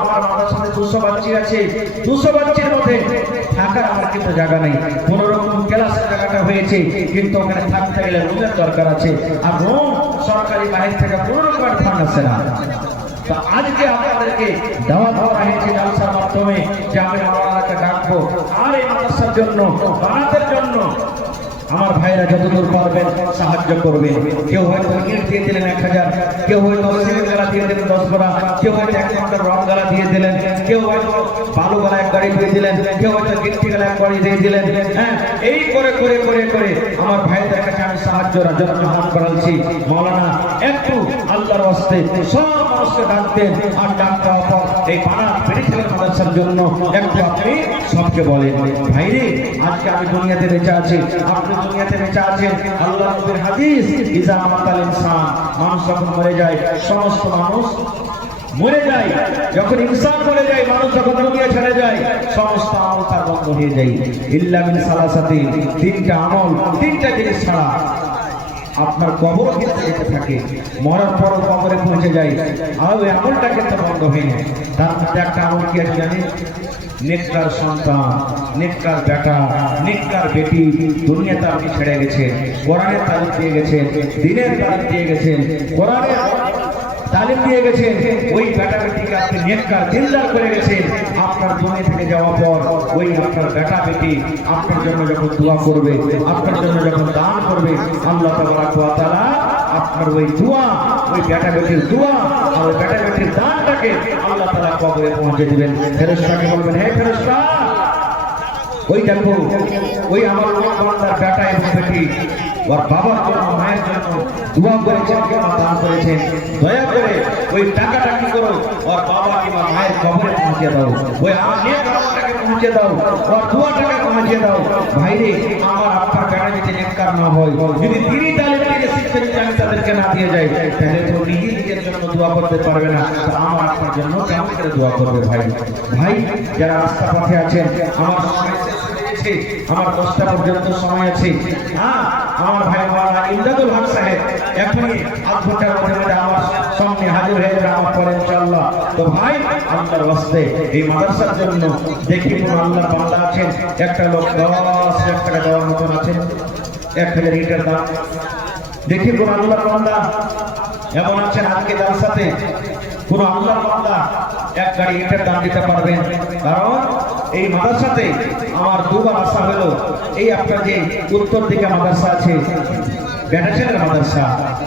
আমার মাদ্রাসাতে 200 বাচ্চা আছে, 200 বাচ্চার মধ্যে থাকার আমার কিন্তু জায়গা নেই। কোনো রকম ক্লাসের জায়গাটা হয়েছে, কিন্তু ওখানে থাকতে গেলে রুমের দরকার আছে, আর রুম সরকারি বাহির থেকে কোনো রকমের ফান্ড আছে না। তো আজকে আপনাদেরকে দাওয়াত দেওয়া হয়েছে জালসার মাধ্যমে যে আমি আপনাদেরকে ডাকবো, আর এই মাদ্রাসার জন্য, বানাতের জন্য আমার ভাইরা যতদূর পারবেন সাহায্য করবেন। কেউ হয়তো ইট দিয়ে দিলেন 1000, কেউ হয়তো সিমেন্ট গালা দিয়ে দিলেন 10 গোড়া, কেউ হয়তো 1 ঘন্টার রং গালা দিয়ে দিলেন, কেউ হয়তো বালু গালা 1 গাড়ি দিয়ে দিলেন, কেউ হয়তো গিট্টি গালা 1 গাড়ি দিয়ে দিলেন। এই করে করে করে করে আমার ভাইদের কাছে আমি সাহায্য রাজন্য হাত বাড়াচ্ছি। মাওলানা একটু আল্লাহর ওয়াস্তে সব মানুষকে ডাকতেন, আর ডাক দেওয়ার পর এই বানাত বেটিশাল মাদ্রাসার জন্য একটু আপনি সবকে বলেন। ভাইরে আজকে আমি দুনিয়াতে বেঁচে আছি, আপনি দুনিয়াতে বেঁচে আছেন। আল্লাহ নবীর হাদিস, ইজা মাতাল ইনসান, মানুষ যখন মরে যায়, সমস্ত মানুষ মরে যায়, যখন ইনসান মরে যায়, মানুষ যখন দুনিয়া ছেড়ে যায়, সমস্ত আমল তার বন্ধ হয়ে যায়। ইল্লা মিন সালাসাতি, 3টা আমল, 3টা জিনিস ছাড়া। আপনার কবর কিন্তু যেতে থাকে, মরার পর কবরে পৌঁছে যায়, আর ওই আমলটা কিন্তু বন্ধ হয়ে যায়। তার মধ্যে একটা আমল কি আছে জানেন? নেককার সন্তান, নেককার বেটা, নেককার বেটি দুনিয়াতে আপনি ছেড়ে গেছেন, কোরআনের তালিম দিয়ে গেছেন, দ্বীনের তালিম দিয়ে গেছেন, কোরআনের তালিম দিয়ে গেছেন, ওই বেটা বেটিকে আপনি নেককার দিলদার করে গেছেন। আপনার দুনিয়া থেকে যাওয়ার পর ওই আপনার বেটা বেটি আপনার জন্য যখন দোয়া করবে, আপনার জন্য যখন দান করবে, আল্লাহ তাবারক ওয়া তাআলা আপনার ওই দোয়া, ওই বেটা বেটির দোয়া আর ওই বেটা বেটির দানটাকে আল্লাহ তাআলা কবরে পৌঁছে দিবেন। ফেরেশতাকে বলবেন, হে ফেরেশতা, ওই দেখো ওই আমার বান্দার বেটা এবং বেটি ওর বাবার জন্য মায়ের জন্য দোয়া করেছেন কিংবা দান করেছেন, দয়া করে ওই টাকাটা কি করো ওর বাবা কিংবা মায়ের কবরে পৌঁছে দাও, ওই নেককারটাকে পৌঁছে দাও, ওর দোয়াটাকে পৌঁছে দাও। ভাইরে, আমার আপনার বেটা যদি নেককার না হয়, যদি তিনি তালিম থেকে শিক্ষা যদি আমি তাদেরকে না দিয়ে যাই, তাহলে তো নিজের জন্য দোয়া করতে পারবে না, তো আমার আপনার জন্য কেমন করে দোয়া করবে? ভাই ভাই যারা রাস্তা পথে আছেন, আমার সময় শেষ হয়ে গেছে, আমার 10টা পর্যন্ত সময় আছে। হ্যাঁ, আমার ভাই মাওলানা ইমদাদুল হক সাহেব এখনই আধ ঘন্টার মধ্যে আমার সামনে হাজির হয়ে যাবে আমার পরে ইনশাআল্লাহ। তো ভাই, আল্লাহর ওয়াস্তে এই মাদ্রাসার জন্য দেখি কোন আল্লাহর বান্দা আছেন, একটা লোক 10 লাখ টাকা দেওয়ার মতন আছেন, 1000 ইটের দাম। দেখি কোন আল্লাহর বান্দা এমন আছেন আজকে জালসাতে, কোন আল্লাহর বান্দা 1 গাড়ি ইটের দাম দিতে পারবেন? কারণ এই মাদ্রাসাতে আমার দুবার আসা হলো। এই আপনার যে উত্তর দিকে মাদ্রাসা আছে, বেটাছেলের মাদ্রাসা,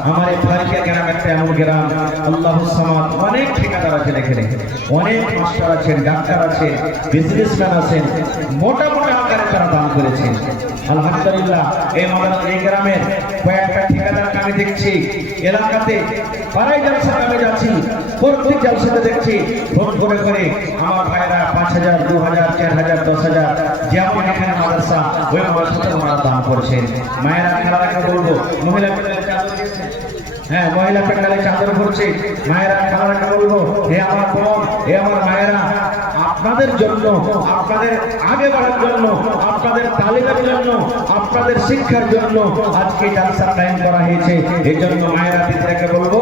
আমার এই ফারিকা গ্রাম একটা এমন গ্রাম, আল্লাহুস সামাদ, অনেক ঠিকাদার আছেন এখানে, অনেক মাস্টার আছেন, ডাক্তার আছেন, বিজনেসম্যান আছেন, মোটা মোটা আকারে তারা দান করেছেন। আলহামদুলিল্লাহ, এই মাদ্রাসা এই গ্রামের কয়েকটা ঠিকাদারকে আমি দেখছি, এলাকাতে পাড়ায় জালসা কামে যাচ্ছি, প্রত্যেক জালসাতে দেখছি ভোট করে করে আমার ভাইরা 5000, 2000, 4000, 10000 যেমন এখানে মাদ্রাসা, ওই মাদ্রাসাতে ওনারা দান করছেন। মায়েরা খেলাটাকে বলবো, মহিলা প্যান্ডেলে চাদর দিয়েছে, হ্যাঁ মহিলা প্যান্ডেলে চাদর পড়ছে, মায়েরা খেলাটাকে বলবো, হে আমার বোন, হে আমার মায়েরা, আপনাদের জন্য, আপনাদের আগে বাড়ার জন্য, আপনাদের তালিমের জন্য, আপনাদের শিক্ষার জন্য আজকে জালসা কায়েম করা হয়েছে। এই জন্য মায়েরা দিদিকে বলবো,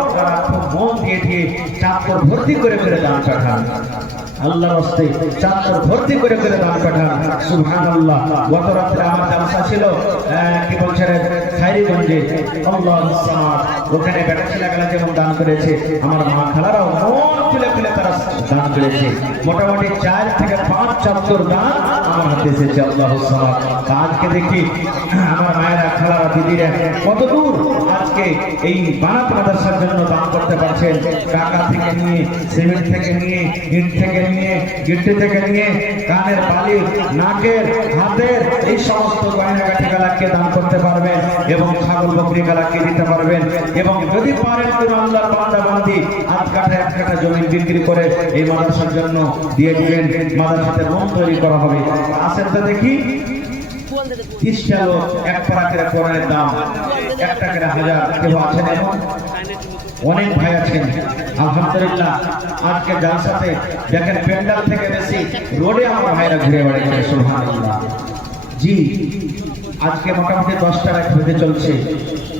আপনারা খুব মন দিয়ে দিয়ে চাদর ভর্তি করে করে দান পাঠান, আল্লাহর রাস্তায় চাদর ভর্তি করে করে দান পাঠান। সুবহানাল্লাহ। গত রাতে আমার জালসা ছিল কি বলছেন খায়রগঞ্জে, আল্লাহুস সামাদ, ওখানে বেটা ছেলেগুলো যেমন দান করেছে, আমার মা খালারাও মন খুলে খুলে তারা দান করেছে। মোটামুটি 4 থেকে 5 চাদর দান আমার হাতে এসেছে, আল্লাহুস সামাদ। আজকে দেখি আমার মায়েরা খালারা দিদিরা কত দূর আজকে এই বানাত মাদ্রাসার জন্য দান করতে পারছেন। টাকা থেকে নিয়ে, সিমেন্ট থেকে নিয়ে, ইট থেকে নিয়ে, গিট্টি থেকে নিয়ে, কানের বালি, নাকের, হাতের এই সমস্ত গয়নাগাটি গালাকে দান করতে পারবেন এবং ছাগল বকরি গালাকে দিতে পারবেন। এবং যদি পারেন কোন আল্লাহর বান্দা বান্দি 1 কাঠা 1 কাঠা জমি বিক্রি করে এই মাদ্রাসার জন্য দিয়ে দিবেন, মাদ্রাসাতে রুম তৈরি করা হবে। আসেন তো দেখি, 30টা লোক 1 পারা করে কোরআনের দাম 1 টাকা 1000, কেউ আছেন এখন? অনেক ভাই আছেন আলহামদুলিল্লাহ। আজকে জালসাতে দেখেন প্যান্ডেল থেকে বেশি রোডে আমার ভাইরা ঘুরে বেড়াচ্ছে, সুবহানাল্লাহ। জি, আজকে মোটামুটি 10 টাকা হতে চলছে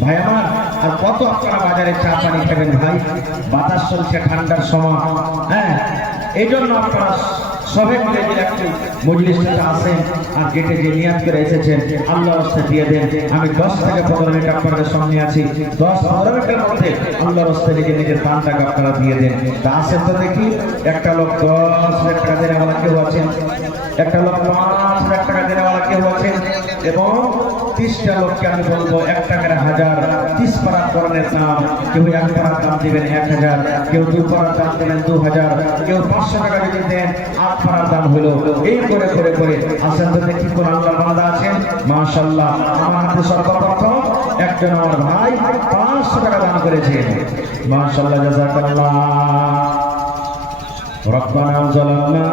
ভাই আমার। আর কত আপনারা বাজারে চা পানি খাবেন ভাই, বাতাস চলছে ঠান্ডার সময়। হ্যাঁ, এই জন্য আপনারা সবাই মিলে যে একটু মজলিসটাতে আসেন আর গেটে যে নিয়াত করে এসেছেন, আল্লাহর রাস্তায় দিয়ে দেন। আমি 10 থেকে 15 মিনিট আপনাদের সামনে আছি, 10-15 মিনিটের মধ্যে আল্লাহর রাস্তায় নিজের দানটাকে আপনারা দিয়ে দেন। তা আসেন তো দেখি, একটা লোক 10 লাখ টাকা দেওয়ালা কেউ আছেন, একটা লোক 5 লাখ টাকা দেওয়ালা কেউ আছেন, এবং 30টা লোককে আমি বলবো 1 টাকা 1000, 30 পারা কোরআনের দাম, কেউ 1 পারার দাম দিবেন 1000, কেউ 2 পারার দাম দিবেন 2000, কেউ 500 টাকা যদি দেন 8 পারার দাম হলো। এই করে করে করে আসেন তো দেখি কোন আল্লাহর বান্দা আছেন। মাশাআল্লাহ, আমার হাতে সর্বপ্রথম একজন আমার ভাই 500 টাকা দান করেছেন, মাশাআল্লাহ, জাযাকাল্লাহ। রব্বানা যালামনা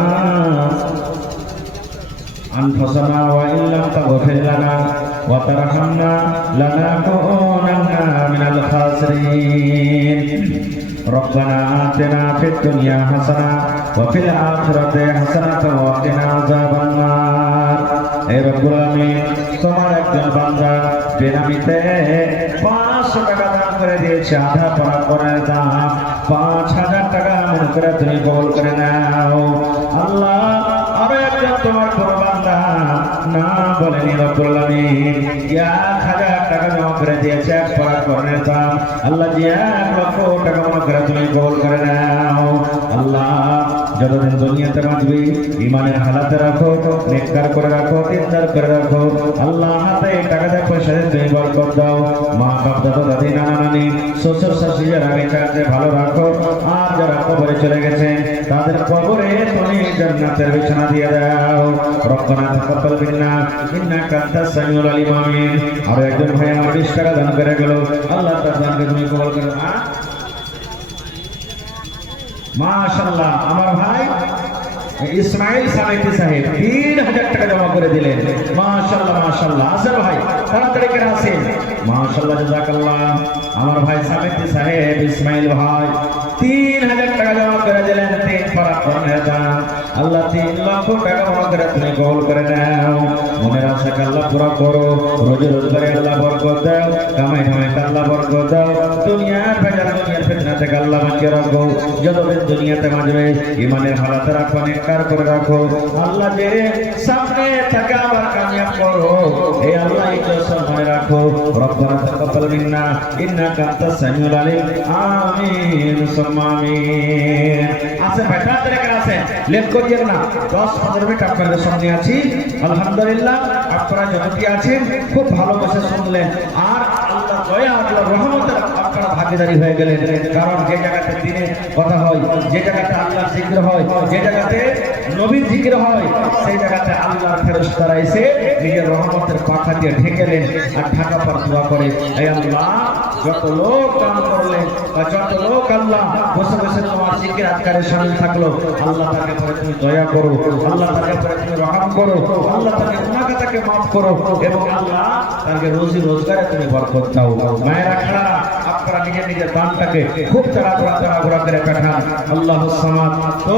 أنفسنا وإن لم تغفر لنا وترحمنا لنكونن من الخاسرين ربنا آتنا في الدنيا حسنة وفي الآخرة حسنة وقنا عذاب النار اے رب العالمین তোমার একজন বান্দা বেনামিতে 500 টাকা দান করে দিয়েছে, আধা পারা করে দাম 5000 টাকা মনে করে তুমি কবুল করে নাও। আল্লাহ আরো একজন তোমার বড় বান্দা না বলেনি রব্বুল আলামিন 1000 টাকা জমা করে দিয়েছে এক পারা কোরআনের দাম আল্লাহ জি 1 লক্ষ টাকা জমা করে তুমি কবুল করে নাও আল্লাহ যতদিন দুনিয়াতে বাঁচবি ইমানের হালাতে রাখো নেককার করে রাখো দিনদার করে রাখো আল্লাহ হাতে টাকাতে পয়সা তুমি বরকত দাও মা বাপ দাদা দাদি নানা নানি শ্বশুর শাশুড়ির আগে কাছে ভালো রাখো আর যারা কবরে চলে গেছে তাদের কবরে তুমি জান্নাতের বিছানা দিয়ে দাও রব্বানা তাকাব্বাল মিন্না ইন্নাকা আনতাস সামিউল আলিম আমিন আর একজন ভাই আমার 20 টাকা দান করে গেল আল্লাহ তার দানকে তুমি কবুল করো মাশাআল্লাহ আমার ভাই ইসমাইল সামেতি সাহেব 3000 টাকা জমা করে দিলেন মাশাআল্লাহ মাশাআল্লাহ আসেন ভাই তাড়াতাড়ি করে আসেন মাশাআল্লাহ জাযাকাল্লাহ আমার ভাই সামেতি সাহেব ইসমাইল ভাই 3000 টাকা জমা করে দিলেন 3 পারা কোরআনের দাম আল্লাহ 3 লক্ষ টাকা জমা করে তুমি কবুল করে নাও মনের আশাকে আল্লাহ পুরা করো রোজি রোজগারে আল্লাহ বরকত দাও কামাই ধামাই আল্লাহ বরকত দাও দুনিয়ার ভেজাল দুনিয়ার ফিতনা থেকে আল্লাহ বাঁচিয়ে রাখো যতদিন দুনিয়াতে বাঁচবে ইমানের হালাতে রাখো নেককার করে রাখো আল্লাহ যে সামনে থেকে আবার কামিয়াব করো হে আল্লাহ এটা মনে রাখো রব্বানা তাকাব্বাল মিন্না ইন্নাকা আনতাস সামিউল আলিম আমিন সুম্মা আমিন আসেন ভাই তাড়াতাড়ি করে আসেন লেট করিয়েন না 10-15 মিনিট আপনাদের সামনে আছি আলহামদুলিল্লাহ আপনারা যতটি আছেন খুব ভালোবাসে শুনলেন আর আল্লাহ দয়া আল্লাহ রহমতে আপনারা ভাগীদারি হয়ে গেলেন কারণ যে জায়গাতে দিনে কথা হয় যে জায়গাতে আল্লাহর জিকির হয় যে জায়গাতে নবীর জিকির হয় সেই জায়গাতে আল্লাহর ফেরেশতারা এসে নিজের রহমতের পাখা দিয়ে ঢেকেলেন আর ঢাকা পর দোয়া করে হে আল্লাহ যত লোক কাম করলেন বা যত লোক আল্লাহ বসে বসে তোমার জিকির আজকারে শামিল থাকলো আল্লাহ তাকে পরে তুমি দয়া করো আল্লাহ তাকে পরে তুমি রহম করো আল্লাহ তাকে গুনাহ তাকে মাফ করো এবং আল্লাহ তাকে রোজি রোজগারে তুমি বরকত দাও মায়েরা খালারা আপনারা নিজের নিজের দানটাকে খুব তাড়াহুড়া করে পাঠান আল্লাহুস সামাদ তো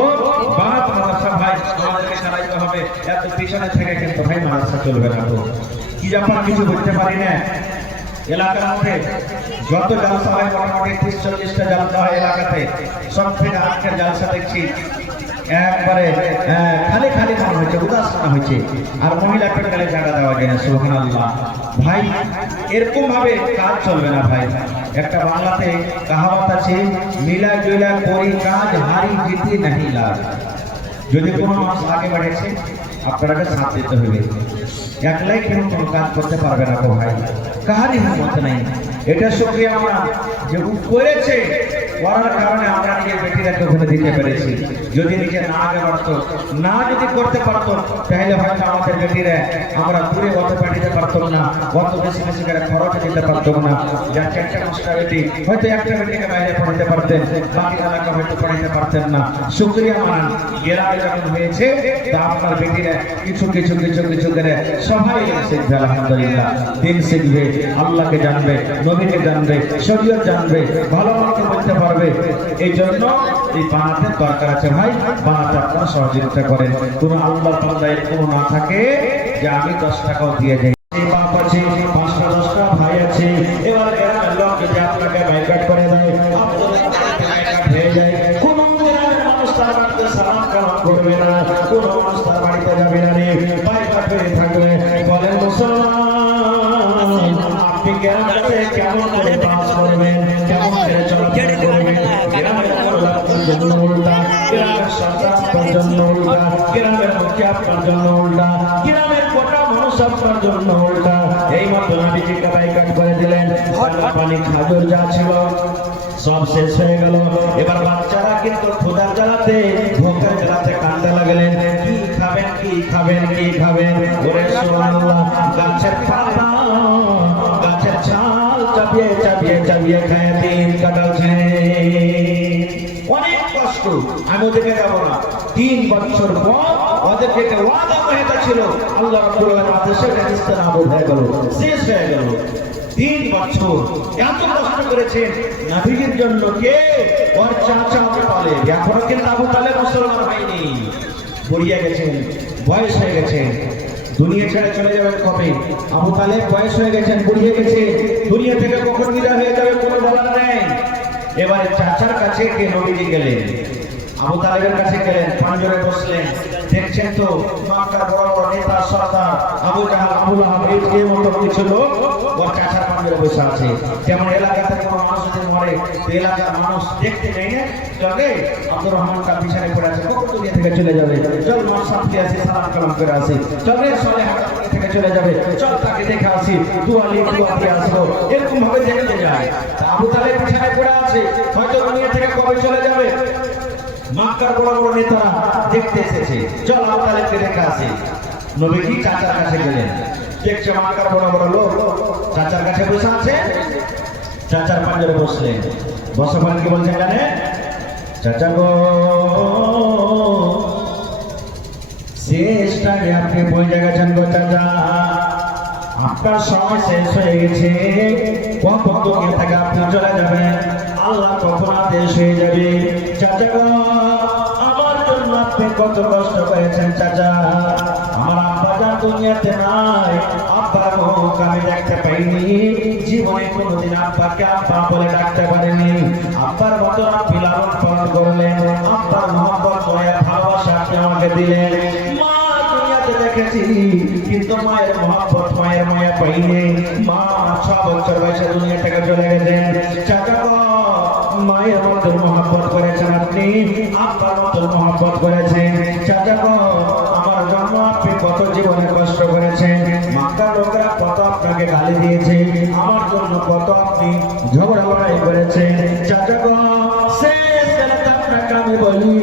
বাত মাদ্রাসা ভাই আমাদেরকে চালাইতে হবে এত পিছনে থেকে কিন্তু ভাই মাদ্রাসা চলবে না তো কি ব্যাপার কিছু বুঝতে পারি না এলাকার মধ্যে যত জালসা হয় মোটামুটি 30-40টা জালসা হয় এলাকাতে সব থেকে আজকের জালসা দেখছি একবারে খালি খালি মনে হচ্ছে উদাস মনে হচ্ছে আর মহিলা পেটে জায়গা দেওয়া যায় না সুবহানাল্লাহ ভাই এরকম ভাবে কাজ চলবে না ভাই একটা বাংলাতে কাহাবত আছে মিলা জুলা করি কাজ হারি জিতি নাহি লাভ যদি কোনো মানুষ আগে বাড়েছে আপনাকে সাথ দিতে হবে একলাই কেন কোনো কাজ করতে পারবে না ভাই কাহারই হিম্মত নাই এটা শুকরিয়া আমরা যে করেছে করার কারণে আমরা নিজের বেটিরাকে ওখানে দিতে পেরেছি যদি নিজে না আগে বাড়তো না যদি করতে পারতো তাহলে হয়তো আমাদের বেটিরা আমরা দূরে অত পাঠিয়ে পারতাম না অত বেশি বেশি করে খরচ দিতে পারতাম না যার 4টা 5টা বেটি হয়তো একটা বেটিকে বাইরে পড়াতে পারতেন বাকি এলাকা হয়তো পড়াতে পারতেন না শুকরিয়া মানান গ্রামে যখন হয়েছে তা আপনার বেটিরা কিছু কিছু কিছু কিছু করে সবাই শিখবে আলহামদুলিল্লাহ দিন শিখবে আল্লাহকে জানবে নবীকে জানবে শরীয়ত জানবে ভালো মন্দ বলতে পারবে এই জন্য এই বানাতে দরকার আছে ভাই বানাতে আপনারা সহযোগিতা করেন কোনো আল্লাহর বান্দা এরকম না থাকে যে আমি 10 টাকাও দিয়ে যাই বাপ আছে 5টা 10টা ভাই আছে এবার গ্রামের লোক যদি আপনাকে বাইকাট করে দেয় হয়ে যায় কোন মানুষ তার বাড়িতে সালাম কালাম করবে না কোন মানুষ তার বাড়িতে যাবে না রে বাইকাট হয়ে থাকবে বলেন মুসলমান আপনি গ্রামে কেমন করে বাস করবেন কেমন করে চলাফেরা করবেন গ্রামের জন্য উল্টা গ্রামের সরকার আপনার জন্য উল্টা গ্রামের মুখে আপনার জন্য উল্টা গ্রামের গোটা মানুষ আপনার জন্য উল্টা এই মতো নবীজিকে বাইকাট করে দিলেন পানি খাজুর যা ছিল সব শেষ হয়ে গেল এবার বাচ্চারা কিন্তু ক্ষুধার জ্বালাতে ভোকের জ্বালাতে কাঁদতে লাগলেন কি খাবেন কি খাবেন কি খাবেন ওরে সুবহানাল্লাহ গাছের পাতা গাছের ছাল চাপিয়ে চাপিয়ে চাপিয়ে খায় দিন কাটাচ্ছে অনেক কষ্ট আমি ওদেরকে যাবো না 3 বছর পর ওদেরকে ওয়াদা হয়ে ছিল আল্লাহ রাব্বুল আলামিন আদেশে ইস্তেনাবুদ হয়ে গেল শেষ হয়ে গেল 3 বছর এত কষ্ট করেছেন নবীজির জন্য কে ওর চাচা আবু তালেব এখনো কিন্তু আবু তালেব মুসলমান হয়নি বুড়িয়ে গেছেন বয়স হয়ে গেছে দুনিয়া ছেড়ে চলে যাবেন কবে আবু তালেব বয়স হয়ে গেছেন বুড়িয়ে গেছে দুনিয়া থেকে কখন বিদায় হয়ে যাবে কোনো বলার নেই এবারে চাচার কাছে কে নবীজি গেলেন আবু তালেবের কাছে গেলেন, পাঁজরে বসলেন। দেখছেন তো মক্কার বড় বড় নেতা সর্দার আবু জাহাল, আবু লাহাব, এই মতো কিছু লোক ওর চাচার পাঁজরে বসে আছে। যেমন এলাকাতে কোনো মানুষ যদি মরে, এলাকার মানুষ দেখতে নেই না, চলে আব্দুর রহমানটা বিছানে পড়ে আছে, কখন দুনিয়া থেকে চলে যাবে, চল মার সাথে আসি, সালাম কালাম করে আসি, চলে সলে হাটা থেকে চলে যাবে, চল তাকে দেখে আসি, দুয়া দিয়ে আসবো, এরকম ভাবে দেখতে যায়। আবু তালেব বিছানে পড়ে আছে, হয়তো দুনিয়া থেকে কবে চলে যাবে। মক্কার বড় বড় নেতারা দেখতে এসেছে, চল আবু তালেবকে দেখে আসি। নবীজি চাচার কাছে গেলেন, দেখছে মক্কার বড় বড় লোক চাচার কাছে বসে আছে। চাচার পাঁজরে বসলেন, বসে পরে কি বলছেন জানেন? চাচা গো, শেষটাকে আপনি বলে গেছেন গো চাচা, আপনার সময় শেষ হয়ে গেছে, কখন দুনিয়া থেকে আপনি চলে যাবেন, আল্লাহ কখন আদেশ হয়ে যাবে। চাচা গো, আমার জন্য আপনি কত কষ্ট করেছেন চাচা, আমার আব্বা যা দুনিয়াতে নাই, আব্বার মুখ আমি দেখতে পাইনি, জীবনে কোনোদিন আব্বাকে আব্বা বলে ডাকতে পারিনি। আব্বার মতো আপনি লালন পালন করলেন, আব্বার মহব্বত মায়া ভালোবাসা আপনি আমাকে দিলেন। মা দুনিয়াতে দেখেছি, কিন্তু মায়ের মহব্বত মায়ের মায়া পাইনি। মা 6 বছর বয়সে দুনিয়া থেকে চলে গেছেন। চাচা গো, মায়ের মতো মহব্বত করেছেন আপনি, আব্বার মতো মহব্বত করেছেন। চাচা গো, আমার জন্য আপনি কত জীবনে কষ্ট করেছেন, মক্কার লোকেরা কত আপনাকে গালি দিয়েছে, আমার জন্য কত আপনি ঝগড়া লড়াই করেছেন। চাচা গো, শেষ বেলাতে আপনাকে আমি বলি,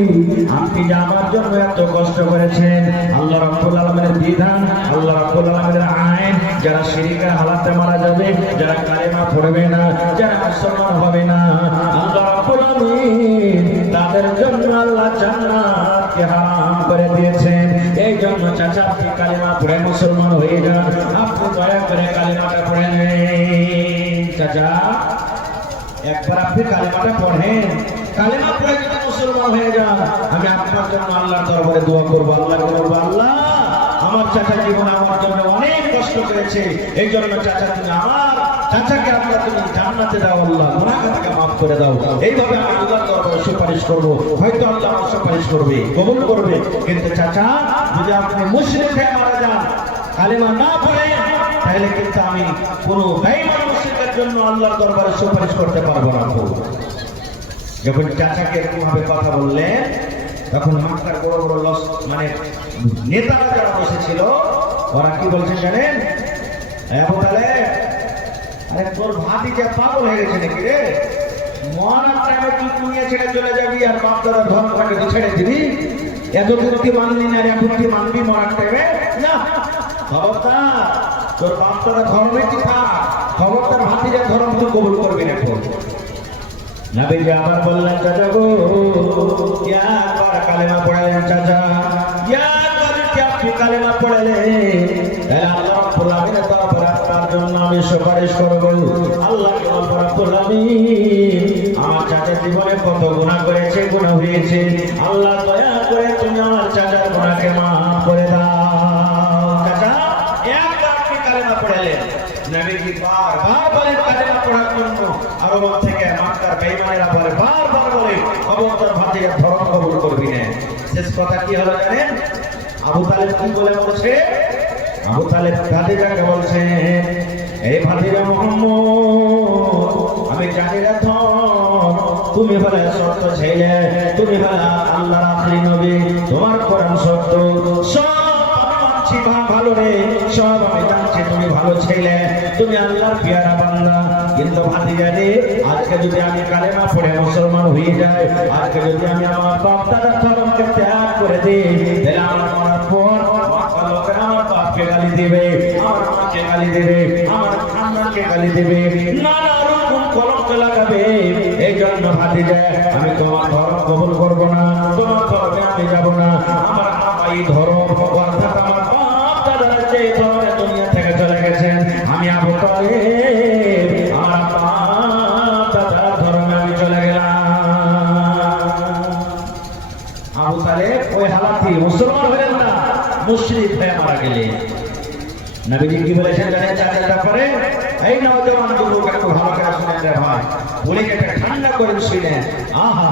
আপনি যে আমার জন্য এত কষ্ট করেছেন, আল্লাহ রাব্বুল আলামিনের বিধান, আল্লাহ রাব্বুল আলামিনের আইন, যারা শিরকের হালাতে মারা যাবে, যারা কালেমা পড়বে না, যারা মুসলমান হবে না, আল্লাহ রাব্বুল আলামিন তাদের জন্য আল্লাহ জান্নাতকে হারাম করে দিয়েছেন। এই জন্য চাচা, আপনি কালেমা পড়ে মুসলমান হয়ে যান, আপনি দয়া করে কালেমাটা পড়ে নেন। চাচা, একবার আপনি কালেমাটা পড়েন, কালেমা পড়ে যদি মুসলমান হয়ে যান, আমি আপনার জন্য আল্লাহর দরবারে দোয়া করবো, আল্লাহকে বলবো, আল্লাহ আমার চাচা জীবনে আমার জন্য অনেক কষ্ট করেছে, এই জন্য চাচা তুমি আমার চাচাকে আল্লাহ তুমি জান্নাতে দাও, আল্লাহ গুনাহকে মাফ করে দাও। এইভাবে আমি আল্লাহর দরবারে সুপারিশ করবো, হয়তো আল্লাহ আমার সুপারিশ করবে, কবুল করবে। কিন্তু চাচা, যদি আপনি মুশরিক হয়ে মারা যান, কালেমা না পড়ে, তাহলে কিন্তু আমি কোনো বেঈমান মুশরিকের জন্য আল্লাহর দরবারে সুপারিশ করতে পারবো না। যখন চাচাকে এরকম ভাবে কথা বললেন, তখন মক্কার বড় বড় নেতারা যারা বসেছিল, ওরা কি বলছেন জানেন? আবু তালেব, আরে তোর ভাতিজা পাগল হয়ে গেছে নাকি রে? মরার টাইমে তুই দুনিয়া ছেড়ে চলে যাবি আর বাপ দাদার ধর্মটাকে তুই ছেড়ে দিবি? এতদিন কি মানলি না, এখন কি মানবি মরার টাইমে? না, খবরদার, তোর বাপ দাদার ধর্মে তুই থাক, খবরদার ভাতিজার ধর্ম তুই কবুল করবি না। নবীজি আবার বললেন, চাচা গো, একবার কালেমা পড়লেন চাচা, একবার কি আপনি কালেমা পড়লেন, তাহলে আল্লাহ রাব্বুল আলামিনের দরবারে আপনার জন্য আমি সুপারিশ করব। আল্লাহ রাব্বুল আলামিন আমার চাচা জীবনে কত গুনাহ করেছে, গুনাহ হয়েছে, আল্লাহ দয়া করে তুমি আমার চাচার গুনাহকে মাফ করে দাও। চাচা, একবার আপনি কালেমা পড়লেন, নবীজি বারবার বলেন কালেমা পড়ার জন্য, আরব থেকে মক্কার বেঈমানেরা বলে, বারবার বলে, খবরদার ভাতিজার ধর্ম কবুল করবি না। শেষ কথা কি হলো জানেন? আবু তালেব কি বলে বলছে? আবু তালেব ভাতিজাকে বলছে, এই ভাতিজা মুহাম্মদ, আমি জানি না তুমি বলে সত্য ছেলে, তুমি বলে আল্লাহর আখরি নবী, তোমার কোরআন সত্য, সব আমি মানছি ভালো রে, সব আমি জানছি তুমি ভালো ছেলে, তুমি আল্লাহর পেয়ারা বান্দা। কিন্তু ভাতিজা রে, আজকে যদি আমি কালেমা পড়ে মুসলমান হয়ে যাই, আজকে যদি আমি আমার বাপ দাদার ধর্মকে ত্যাগ করে দিই, তাহলে আমার মরার পর মক্কার লোকেরা আমার বাপকে গালি দেবে, আমার মাকে গালি দেবে, আমার খানদানকে গালি দেবে, নানা রকম কলঙ্ক লাগাবে। এই জন্য ভাতিজা, আমি তোমার ধর্ম কবুল করবো না, তোমার ধর্মে আমি যাবো না। আমার এই ধর্ম, অর্থাৎ আমার বাপ দাদারা যে ধর্মে দুনিয়া থেকে চলে গেছেন, আমি আবু তালেব আমার বাপ দাদার ধর্মে আমি চলে গেলাম। আবু তালেব ওই হালাতি মুসলমান হলেন না, মুশরিক হয়ে মারা গেলেন। নবীজি কি বলেছেন জানেন চাচার ব্যাপারে? এই নওজওয়ান যুবক একটু ভালো করে শুনেন রে ভাই, বলে একটা ঠান্ডা করে শুনেন। আহা,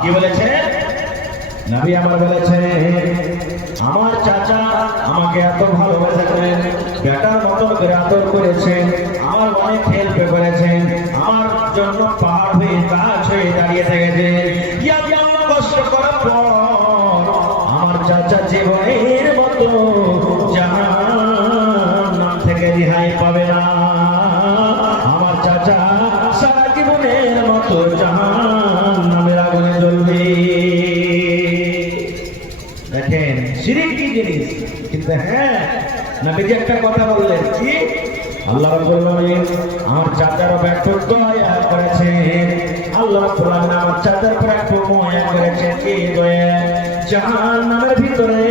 কি বলেছেন? নবী আমার বলেছেন আমার চাচা আমাকে এত ভালোবেসেছেন, বেটার মতো করে আদর করেছেন, আমার অনেক হেল্প করেছেন, আমার জন্য পাহাড় হয়ে গাছ হয়ে দাঁড়িয়ে থেকেছে। কষ্ট করার পর আমার চাচা জীবনের মতো জাহান্নাম থেকে রেহাই পাবে না। আমার চাচা সারা জীবনের মতো জাহান্নামের আগুনে জ্বলবে। দেখেন শিরক কি জিনিস, কিন্তু হ্যাঁ নবীজি একটা কথা বললেন কি, আল্লাহ রাব্বুল আলামিন আমার চাচার ব্যাপারে দয়া করেছেন। আল্লাহ রাব্বুল আলামিন আমার চাচার উপর একটু মায়া করেছেন, কি দয়া, জাহান্নামের ভিতরে